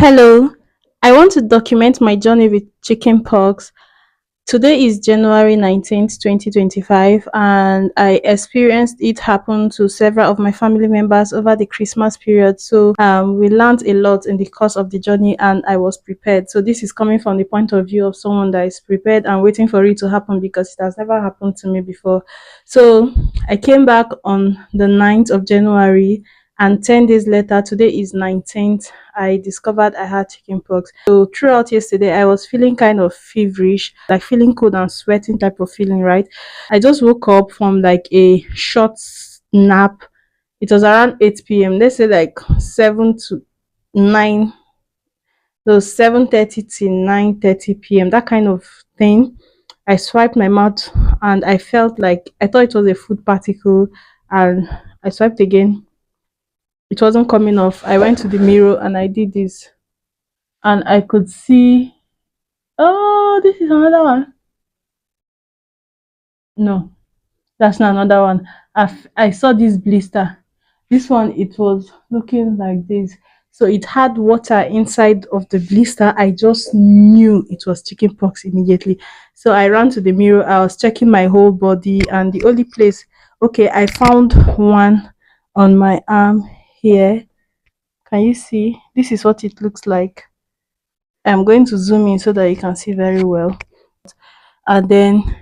Hello, I want to document my journey with chickenpox. Today is January 19th, 2025, and I experienced it happen to several of my family members over the Christmas period. We learned a lot in the course of the journey, and I was prepared. So, this is coming from the point of view of someone that is prepared and waiting for it to happen because it has never happened to me before. So, I came back on the 9th of January, and 10 days later, today is 19th, I discovered I had chickenpox. So throughout yesterday, I was feeling kind of feverish, like feeling cold and sweating type of feeling, right? I just woke up from like a short nap. It was around 8 p.m. Let's say like 7 to 9, so 7:30 to 9:30 p.m. That kind of thing. I swiped my mouth and I felt like I thought it was a food particle, and I swiped again. It wasn't coming off. I went to the mirror and I did this, and I could see. Oh, this is another one. No, that's not another one. I saw this blister. This one, it was looking like this. So it had water inside of the blister. I just knew it was chickenpox immediately. So I ran to the mirror. I was checking my whole body, and the only place, okay, I found one on my arm here. Can you see? This is what it looks like. I'm going to zoom in so that you can see very well. And then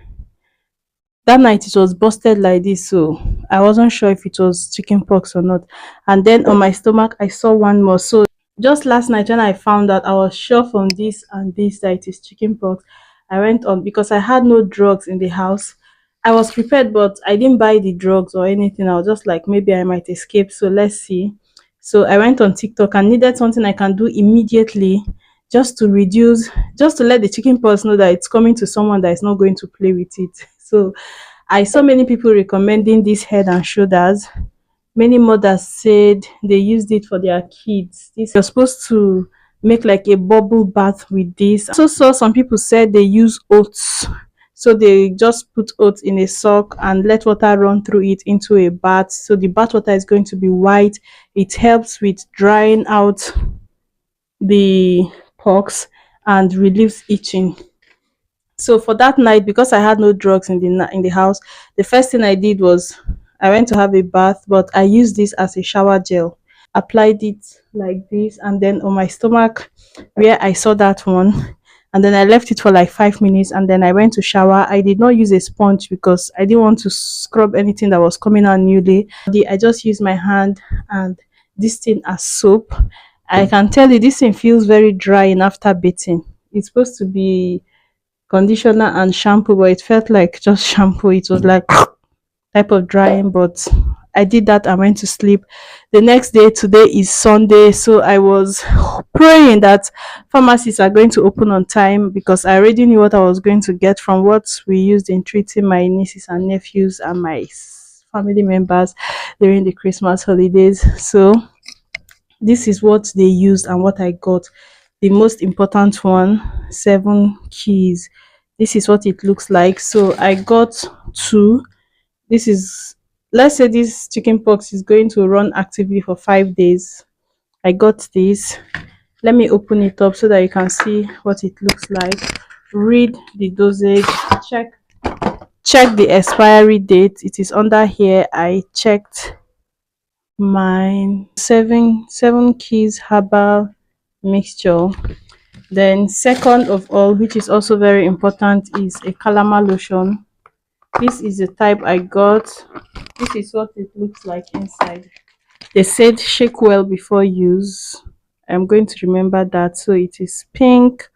that night it was busted like this, so I wasn't sure if it was chicken pox or not. And then on my stomach I saw one more. So just last night when I found out, I was sure from this and this that it is chicken pox. I went on because I had no drugs in the house. I was prepared, but I didn't buy the drugs or anything. I was just like, maybe I might escape, so let's see. So I went on TikTok and needed something I can do immediately, just to reduce, just to let the chicken pox know that it's coming to someone that is not going to play with it. So I saw many people recommending this Head and Shoulders. Many mothers said they used it for their kids. This you're supposed to make like a bubble bath with this. I also saw some people said they use oats. So they just put oats in a sock and let water run through it into a bath. So the bath water is going to be white. It helps with drying out the pox and relieves itching. So for that night, because I had no drugs in in the house, the first thing I did was I went to have a bath, but I used this as a shower gel. Applied it like this, and then on my stomach, where I saw that one, and then I left it for like 5 minutes, and then I went to shower. I did not use a sponge because I didn't want to scrub anything that was coming out newly. I just used my hand and this thing as soap. I can tell you this thing feels very drying after bathing. It's supposed to be conditioner and shampoo, but it felt like just shampoo. It was like type of drying, but I did that and went to sleep. The next day, today is Sunday, so I was praying that pharmacies are going to open on time because I already knew what I was going to get from what we used in treating my nieces and nephews and my family members during the Christmas holidays. So this is what they used and what I got. The most important one, 7 keys. This is what it looks like. So I got two. This is, let's say this chicken pox is going to run actively for 5 days. I got this. Let me open it up so that you can see what it looks like. Read the dosage. Check check the expiry date. It is under here. I checked mine. Seven keys herbal mixture. Then second of all, which is also very important, is a calama lotion. This is the type I got. This is what it looks like inside. They said shake well before use. I'm going to remember that. So it is pink.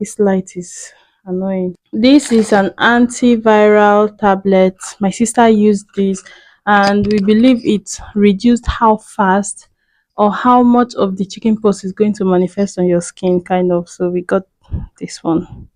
This light is annoying. This is an antiviral tablet. My sister used this and we believe it reduced how fast or how much of the chicken pox is going to manifest on your skin, kind of. So we got this one.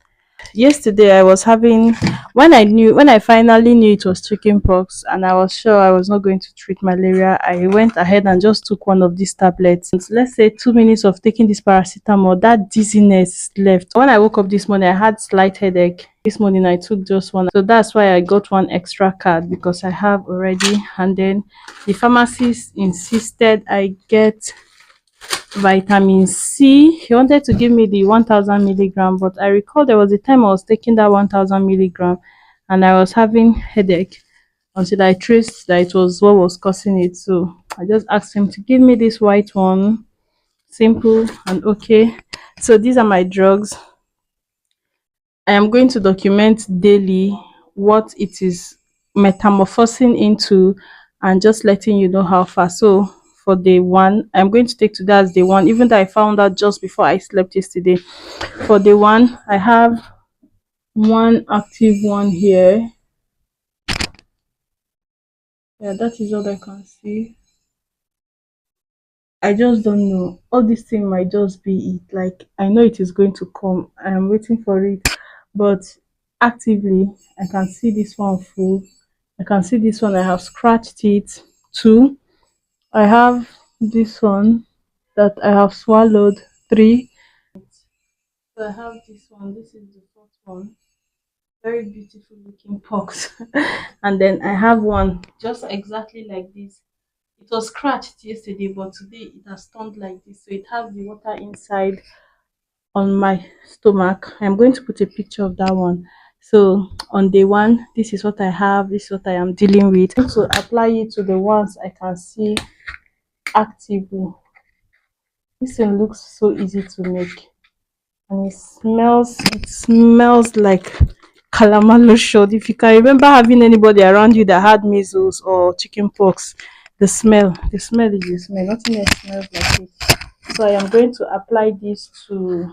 Yesterday I was having, when I finally knew it was chicken pox and I was sure I was not going to treat malaria, I went ahead and just took one of these tablets. Let's say 2 minutes of taking this paracetamol, that dizziness left. When I woke up this morning, I had slight headache. This morning I took just one, so that's why I got one extra card because I have already. And then the pharmacist insisted I get vitamin C. He wanted to give me the 1000 milligram, but I recall there was a time I was taking that 1000 milligram and I was having headache until I traced that it was what was causing it. So I just asked him to give me this white one, simple and okay. So these are my drugs. I am going to document daily what it is metamorphosing into and just letting you know how far. So for day one, I'm going to take today as day one, even though I found out just before I slept yesterday. For day one, I have one active one here. Yeah, that is all I can see. I just don't know. All this thing might just be it. Like I know it is going to come. I am waiting for it. But actively, I can see this one full. I can see this one. I have scratched it too. I have this one that I have swallowed three. So I have this one. This is the fourth one. Very beautiful looking pox. And then I have one just exactly like this. It was scratched yesterday, but today it has turned like this. So it has the water inside on my stomach. I'm going to put a picture of that one. So on day one, this is what I have, this is what I am dealing with. To apply it to the ones I can see actively. This thing looks so easy to make, and it smells like calamari shot. If you can remember having anybody around you that had measles or chicken pox, the smell is the smell. Nothing else smells like it. So I am going to apply this to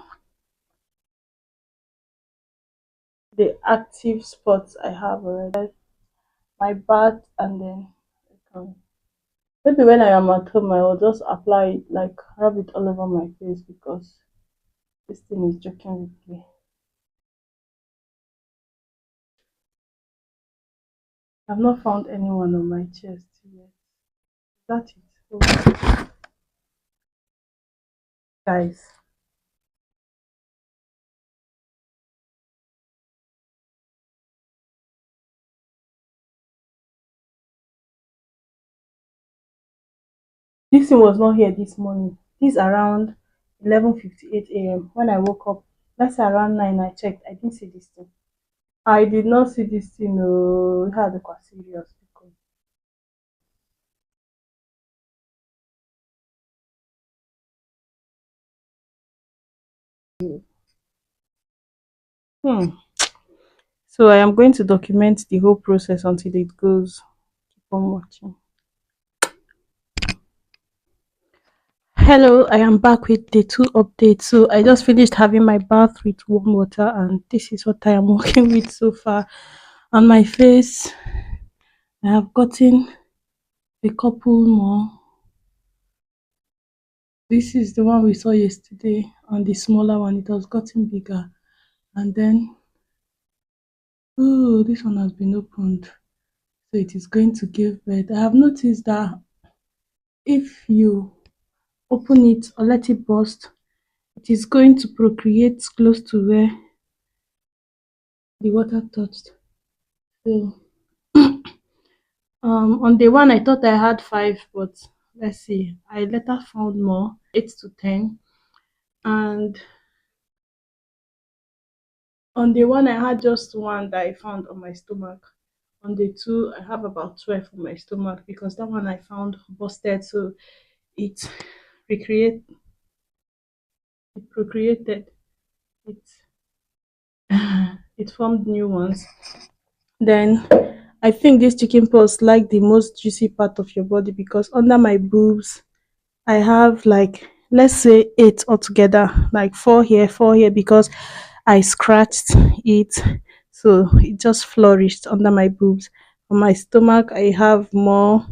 the active spots I have already. My back, and then I can, maybe when I am at home I will just apply it, like rub it all over my face, because this thing is joking with me. I've not found anyone on my chest yet. That is so, guys. This thing was not here this morning. This around 11:58 a.m. when I woke up. Let's say around 9 I checked. I didn't see this thing. I did not see this thing. No, had the serious because hmm. So I am going to document the whole process until it goes. Keep on watching. Hello, I am back with the two updates. So I just finished having my bath with warm water, and this is what I am working with so far. On my face, I have gotten a couple more. This is the one we saw yesterday. On the smaller one, it has gotten bigger. And then, oh, this one has been opened. So it is going to give birth. I have noticed that if you open it or let it burst, it is going to procreate close to where the water touched. So on day one I thought I had five, but let's see. I later found more, 8 to 10. And on day one I had just one that I found on my stomach. On day two I have about 12 on my stomach, because that one I found busted. So it recreate it procreated it. It formed new ones. Then I think this chicken pox like the most juicy part of your body, because under my boobs I have, like, let's say eight altogether, like four here, because I scratched it. So it just flourished under my boobs. On my stomach, I have more.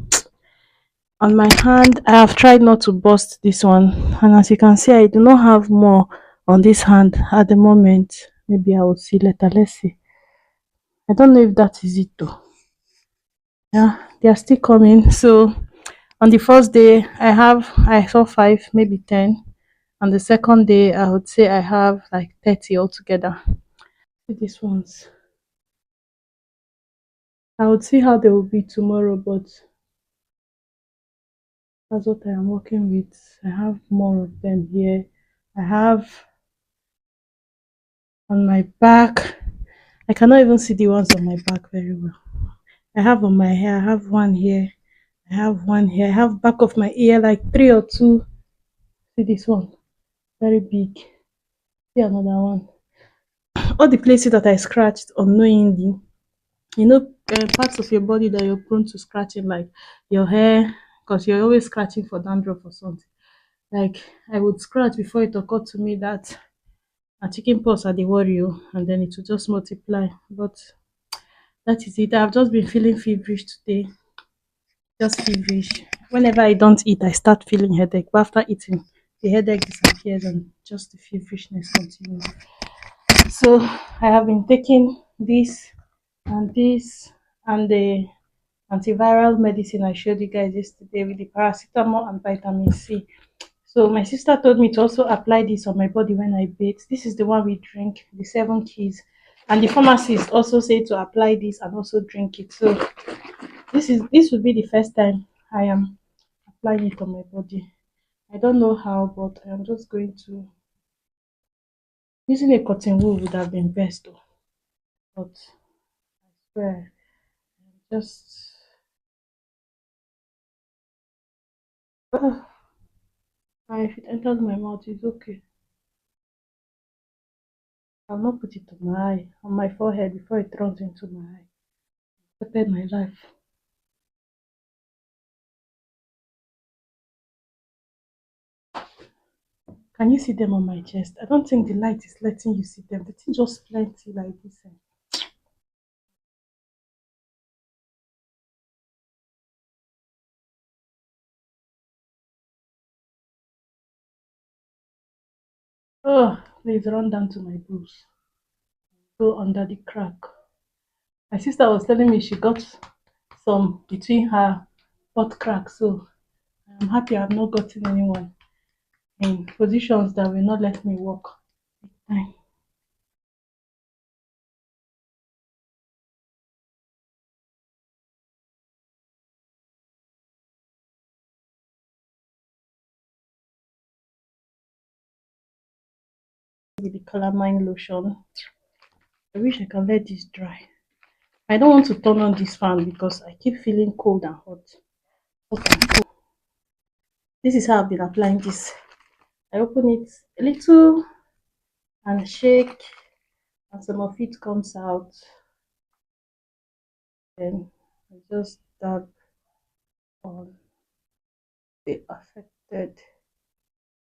On my hand, I have tried not to bust this one. And as you can see, I do not have more on this hand at the moment. Maybe I will see later. Let's see. I don't know if that is it though. Yeah, they are still coming. So on the first day, I saw five, maybe 10. On the second day, I would say I have like 30 altogether. See these ones. I would see how they will be tomorrow, but That's what I am working with. I have more of them here. I have on my back. I cannot even see the ones on my back very well. I have on my hair. I have one here. I have one here. I have back of my ear like three or two. See this one, very big. See another one. All the places that I scratched unknowingly, parts of your body that you're prone to scratching, like your hair, because you're always scratching for dandruff or something. Like I would scratch before it occurred to me that a chicken pox are the worry, and then it will just multiply. But that is it. I've just been feeling feverish today, just feverish. Whenever I don't eat, I start feeling headache. But after eating, the headache disappears and just the feverishness continues. So I have been taking this and the antiviral medicine I showed you guys yesterday with the paracetamol and vitamin C. So my sister told me to also apply this on my body when I bathe. This is the one we drink, the 7 keys. And the pharmacist also said to apply this and also drink it. So this would be the first time I am applying it on my body. I don't know how, but I am just going to using a cotton wool would have been best though. But I swear just if it enters my mouth, it's okay. I'll not put it on my eye, on my forehead before it runs into my eye. Prepare my life. Can you see them on my chest? I don't think the light is letting you see them. The thing just plenty like this. Oh, please run down to my boobs. Go under the crack. My sister was telling me she got some between her butt crack, so I'm happy I've not gotten anyone in positions that will not let me walk. I with the calamine lotion. I wish I can let this dry. I don't want to turn on this fan because I keep feeling cold and hot. This is how I've been applying this. I open it a little and shake, and some of it comes out. Then I just dab on the affected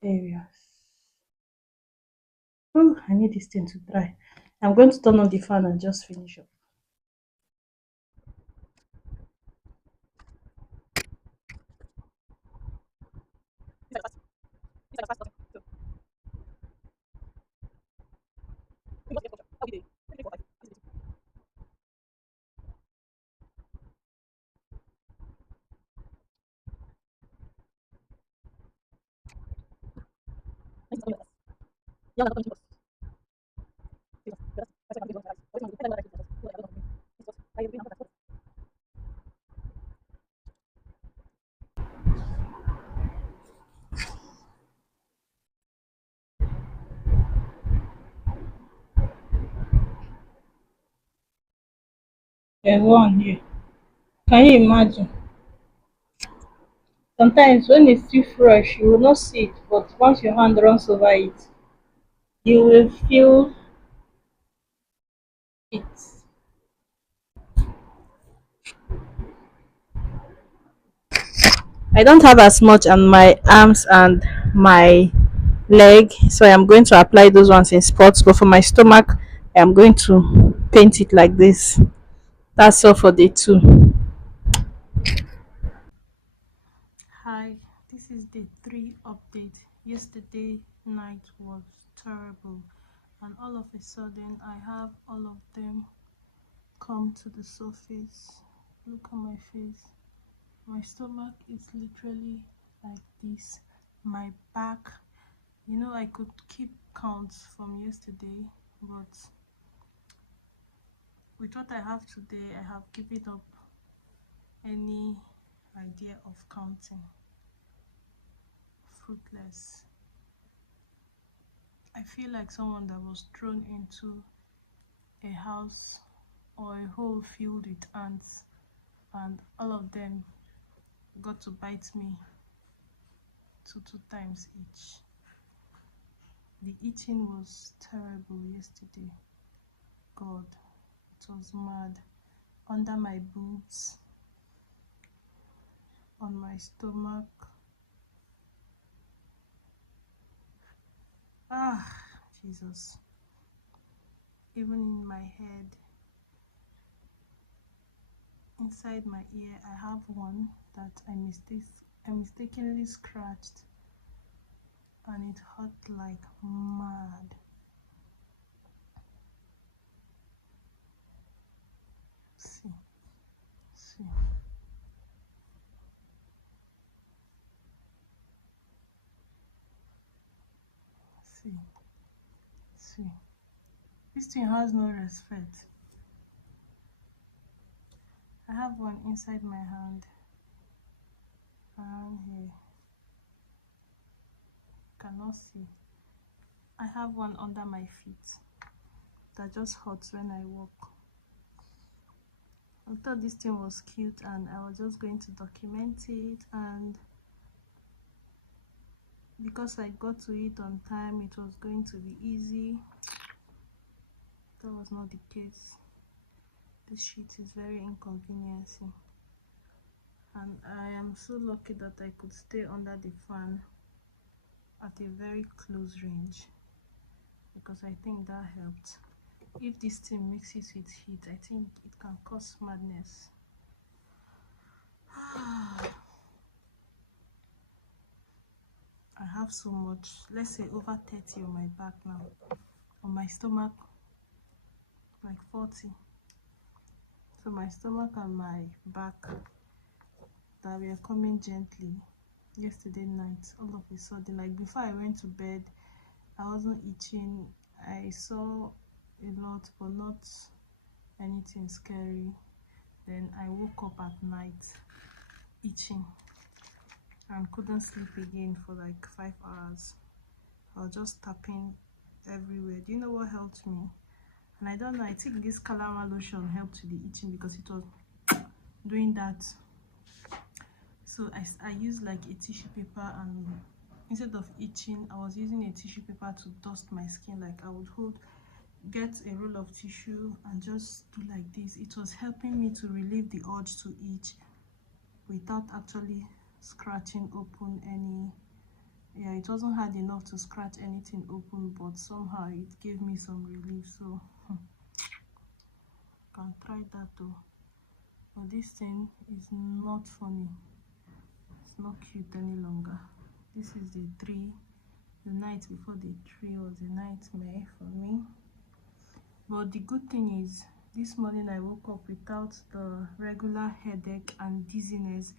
areas. Oh, I need this thing to dry. I'm going to turn on the fan and just finish up. There's one here. Can you imagine? Sometimes when it's still fresh, you will not see it, but once your hand runs over it, you will feel it. I don't have as much on my arms and my leg, so I am going to apply those ones in spots. But for my stomach, I am going to paint it like this. That's all for day two. Hi, this is day three update. Yesterday night was terrible, and all of a sudden, I have all of them come to the surface. Look at my face. My stomach is literally like this. My back, I could keep counts from yesterday, but with what I have today, I have given up any idea of counting. fruitless. I feel like someone that was thrown into a house or a hole filled with ants, and all of them got to bite me two times each. The eating was terrible yesterday. God, it was mad. Under my boobs, on my stomach. Ah, Jesus. Even in my head, inside my ear, I have one that I mistakenly scratched, and it hurt like mad. See, see. See, see. This thing has no respect. I have one inside my hand, around here. Cannot see. I have one under my feet that just hurts when I walk. I thought this thing was cute and I was just going to document it, and because I got to it on time, it was going to be easy. That was not the case. This sheet is very inconveniencing, and I am so lucky that I could stay under the fan at a very close range, because I think that helped. If this thing mixes with heat, I think it can cause madness. I have so much, let's say over 30 on my back now. On my stomach, like 40. So my stomach and my back that were coming gently yesterday night, all of a sudden, like before I went to bed, I wasn't itching. I saw a lot, but not anything scary. Then I woke up at night itching and couldn't sleep again for like 5 hours. I was just tapping everywhere. Do you know what helped me? And I don't know, I think this calamine lotion helped with the itching because it was doing that. So I used like a tissue paper, and instead of itching, I was using a tissue paper to dust my skin. Like I would get a roll of tissue and just do like this. It was helping me to relieve the urge to itch without actually scratching open any. Yeah, it wasn't hard enough to scratch anything open, but somehow it gave me some relief. So can try that though. But this thing is not funny. It's not cute any longer. This is the 3. The night before the 3 was a nightmare for me. But the good thing is, this morning I woke up without the regular headache and dizziness.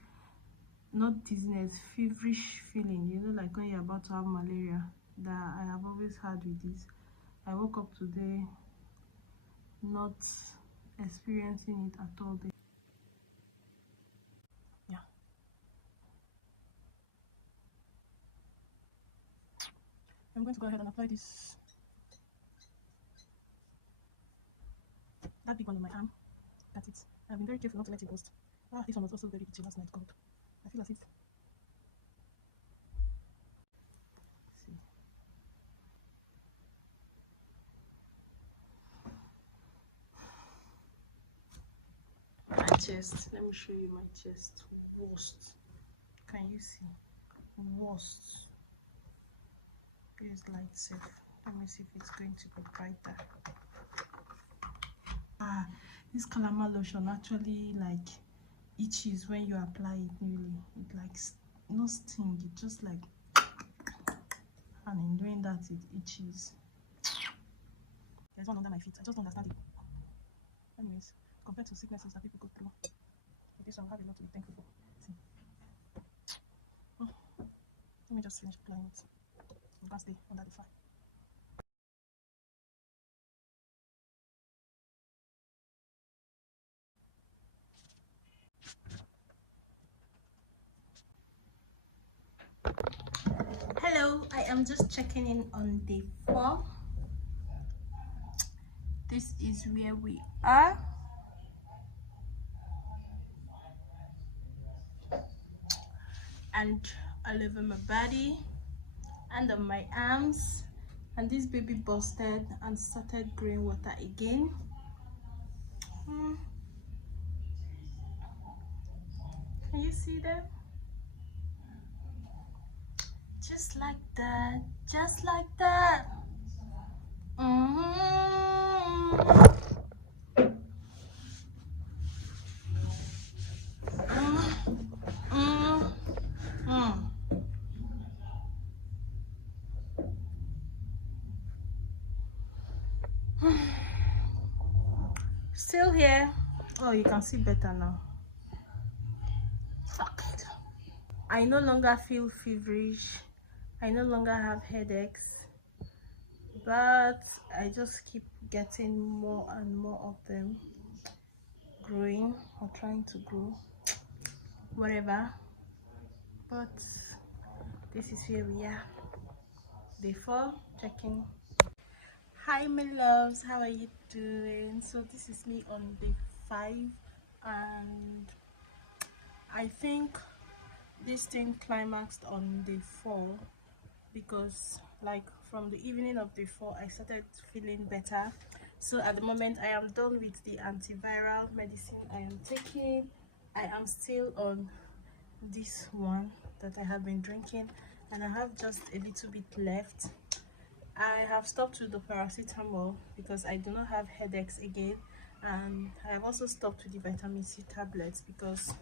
Not dizziness, feverish feeling, you know, like when you're about to have malaria, that I have always had with this. I woke up today not experiencing it at all. Yeah, I'm going to go ahead and apply this, that big one on my arm. That's it. I've been very careful not to let it burst. Ah, this one was also very itchy last night. God, I feel as if. See. My chest. Let me show you my chest. Worst. Can you see? Worst. Here's light safe. Let me see if it's going to be brighter. Ah, this calamine lotion actually like itches when you apply it newly. It like no sting, it just like, and in doing that it itches. There's one under my feet. I just don't understand it. Anyways, compared to sicknesses that people go through, with this one I have a lot to be thankful for. See. Let me just finish applying it. I'm gonna stay under the fan. Hello, I am just checking in on day 4. This is where we are, and all over my body and on my arms, and this baby busted and started growing water again. Can you see them? Just like that, just like that. Mm, mm. Still here. Oh, you can see better now. Fuck it. I no longer feel feverish. I no longer have headaches, but I just keep getting more and more of them growing or trying to grow, whatever. But this is where we are. Day 4, checking. Hi my loves, how are you doing? So this is me on day 5, and I think this thing climaxed on day 4 because like from the evening of day 4 I started feeling better. So at the moment I am done with the antiviral medicine I am taking. I am still on this one that I have been drinking, and I have just a little bit left. I have stopped with the paracetamol because I do not have headaches again, and I have also stopped with the vitamin C tablets because,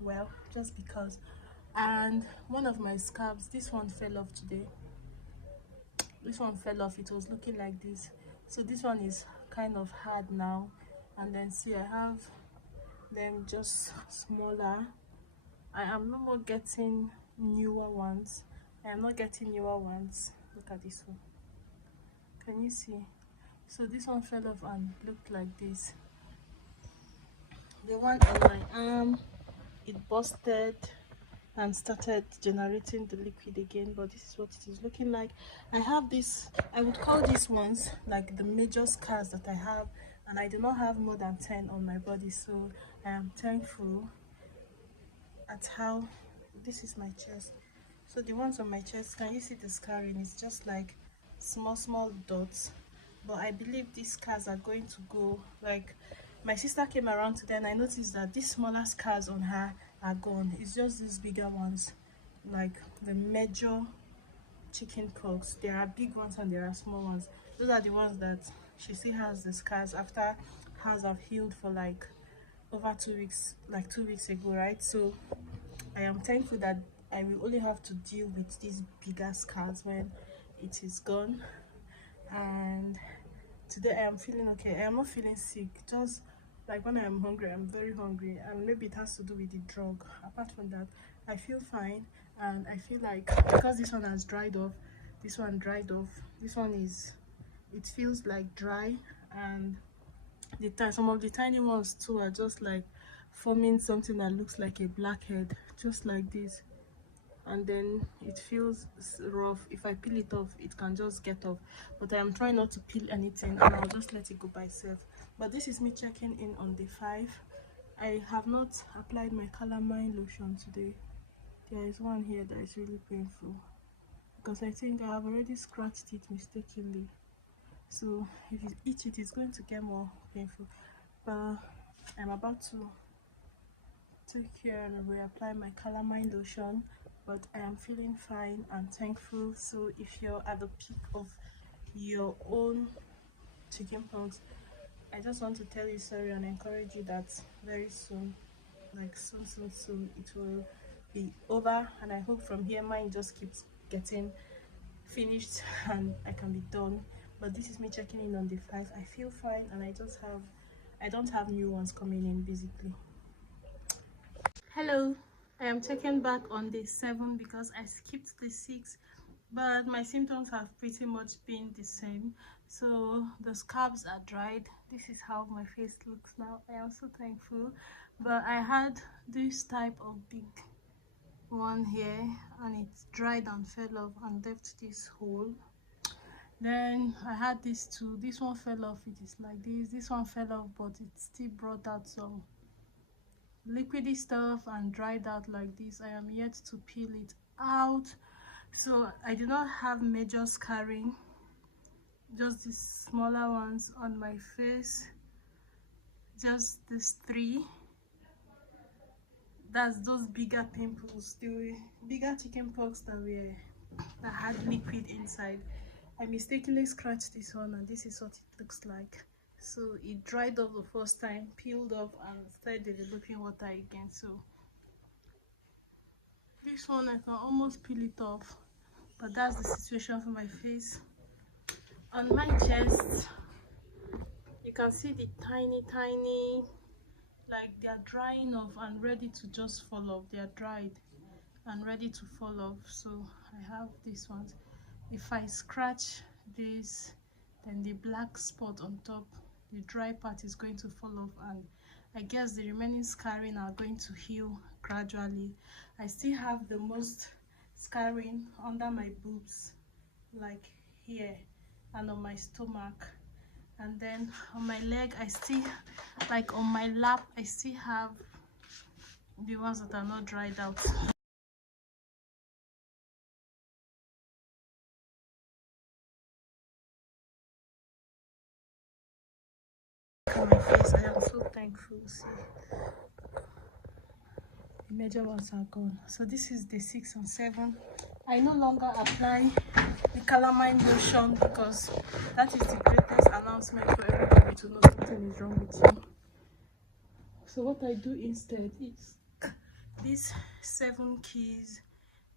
well, just because. And one of my scabs, this one fell off today. This one fell off. It was looking like this, so this one is kind of hard now. And then see, I have them just smaller. I am no more getting newer ones. I am not getting newer ones. Look at this one. Can you see? So this one fell off and looked like this. The one on my arm, it busted and started generating the liquid again, but this is what it is looking like. I have this, I would call these ones like the major scars that I have, and I do not have more than 10 on my body, so I am thankful at how this is my chest. So the ones on my chest, can you see the scarring? It's just like small dots, but I believe these scars are going to go. Like, my sister came around today and I noticed that these smaller scars on her are gone. It's just these bigger ones, like the major chicken pox. There are big ones and there are small ones. Those are the ones that she still has the scars after hers have healed for like over 2 weeks, like 2 weeks ago, right? So I am thankful that I will only have to deal with these bigger scars when it is gone. And today I am feeling okay. I am not feeling sick, just like when I am hungry, I'm very hungry, and maybe it has to do with the drug. Apart from that, I feel fine, and I feel like because this one has dried off, this one dried off, this one is, it feels like dry, and some of the tiny ones too are just like forming something that looks like a blackhead, just like this. And then it feels rough. If I peel it off, it can just get off, but I am trying not to peel anything, and I'll just let it go by itself. But this is me checking in on day 5. I have not applied my calamine lotion today. There is one here that is really painful because I think I have already scratched it mistakenly, so if you itch it, it's going to get more painful. But I'm about to take care and reapply my calamine lotion, but I am feeling fine and thankful. So if you're at the peak of your own chickenpox, I just want to tell you sorry and encourage you that very soon, like soon it will be over, and I hope from here mine just keeps getting finished and I can be done. But this is me checking in on day 5. I feel fine, and I don't have new ones coming in basically. Hello, I am checking back on day 7 because I skipped day 6, but my symptoms have pretty much been the same. So the scabs are dried. This is how my face looks now. I am so thankful. But I had this type of big one here, and it dried and fell off and left this hole. Then I had this two. This one fell off. It is like this one fell off, but it still brought out some liquidy stuff and dried out like this. I am yet to peel it out. So I do not have major scarring, just these smaller ones on my face, just these three. That's those bigger pimples, the bigger chicken pox that had liquid inside. I mistakenly scratched this one, and this is what it looks like. So it dried off the first time, peeled off, and started developing water again. So this one I can almost peel it off, but that's the situation for my face. On my chest, you can see the tiny, like they're drying off and ready to just fall off. They are dried and ready to fall off. So I have these ones. If I scratch this, then the black spot on top, the dry part, is going to fall off, and I guess the remaining scarring are going to heal gradually. I still have the most scarring under my boobs, like here, and on my stomach. And then on my leg, I still, like on my lap, I still have the ones that are not dried out. On my face, I am so thankful. See, the major ones are gone. So this is day 6 and 7. I no longer apply the calamine lotion because that is the greatest announcement for everybody to know something is wrong with you. So what I do instead is these 7 keys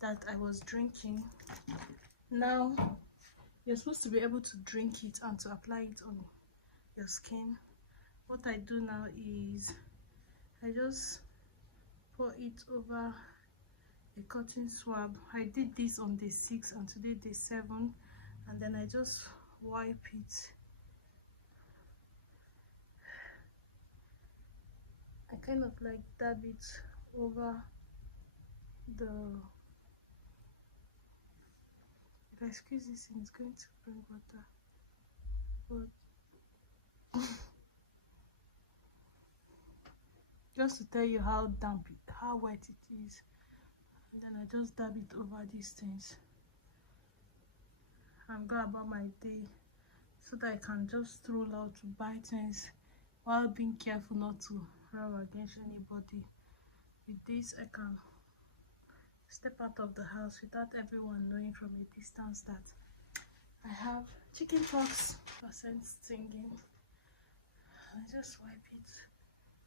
that I was drinking. Now you're supposed to be able to drink it and to apply it on your skin. What I do now is I just pour it over a cotton swab. I did this on day 6 and today day 7, and then I just wipe it. I kind of like dab it over the, if I squeeze this in, it's going to bring water, but just to tell you how damp it, how wet it is. And then I just dab it over these things and go about my day, so that I can just stroll out to buy things while being careful not to rub against anybody. With this, I can step out of the house without everyone knowing from a distance that I have chicken pox percent stinging. I just wipe it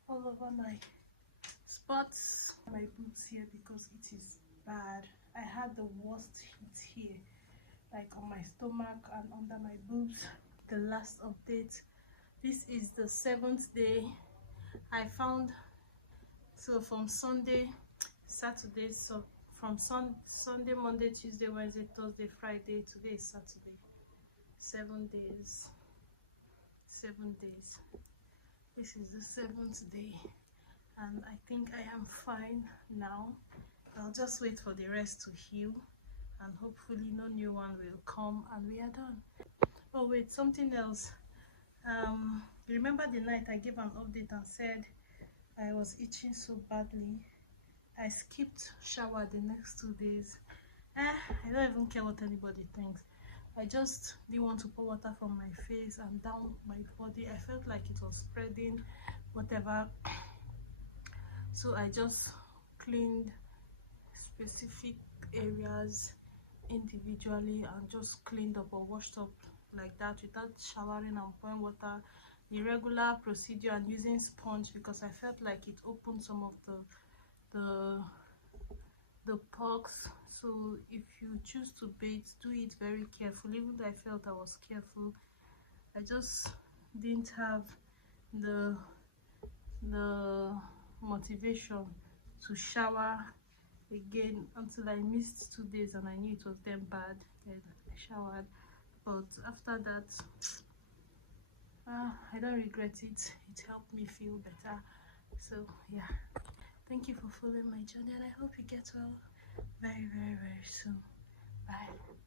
all over my spots, my boots here, because it is bad. I had the worst heat here, like on my stomach and under my boobs. The last update, this is the 7th day. I found, so from Sunday, Saturday, so from Sunday, Monday, Tuesday, Wednesday, Thursday, Friday, today is Saturday. 7 days. 7 days. This is the 7th day, and I think I am fine now. I'll just wait for the rest to heal, and hopefully no new one will come and we are done. Oh wait, something else. Remember the night I gave an update and said I was itching so badly? I skipped shower the next 2 days. I don't even care what anybody thinks. I just didn't want to pour water from my face and down my body. I felt like it was spreading, whatever. So I just cleaned specific areas individually and just cleaned up or washed up like that without showering and pouring water. The regular procedure, and using sponge because I felt like it opened some of the pox. So if you choose to bathe, do it very carefully. Even though I felt I was careful, I just didn't have the motivation to shower again until I missed 2 days and I knew it was then bad. Then I showered, but after that I don't regret it. It helped me feel better. So yeah, thank you for following my journey, and I hope you get well. very, very, very soon. Bye.